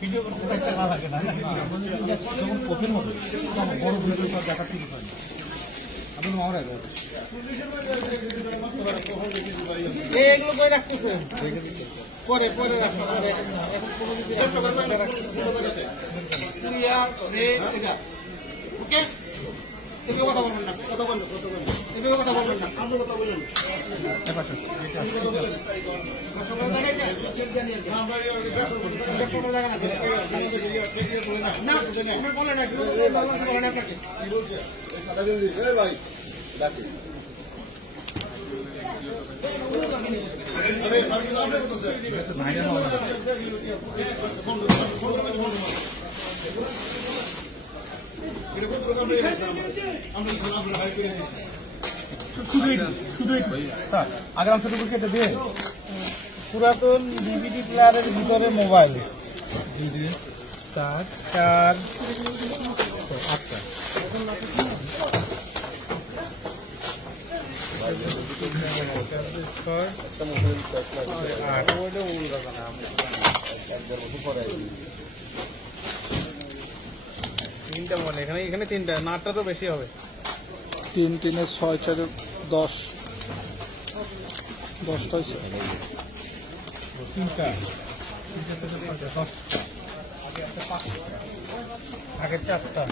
video করতে একটা ভালো লাগে না যখন কফির মতো বড় ভিডিও দেখা ঠিক হয় না আপনি মারা যাবে এগুলো কই রাখতেছে পরে পরে রাখতে পরে এখন কোনো কিছু ওকে তুমি কথা বলবেন না তুমি কথা বলবেন না আমরা কথা বলবেন আগাম শুধু কেটে দিয়ে পুরাতন ডিভিডি প্লেয়ারের ভিতরে মোবাইল 4 4 8টা তিনটা মনে এখানে তিনটা নাটটা তো বেশি হবে 3 3 6 4 10 10টা তিনটা আগের 4টা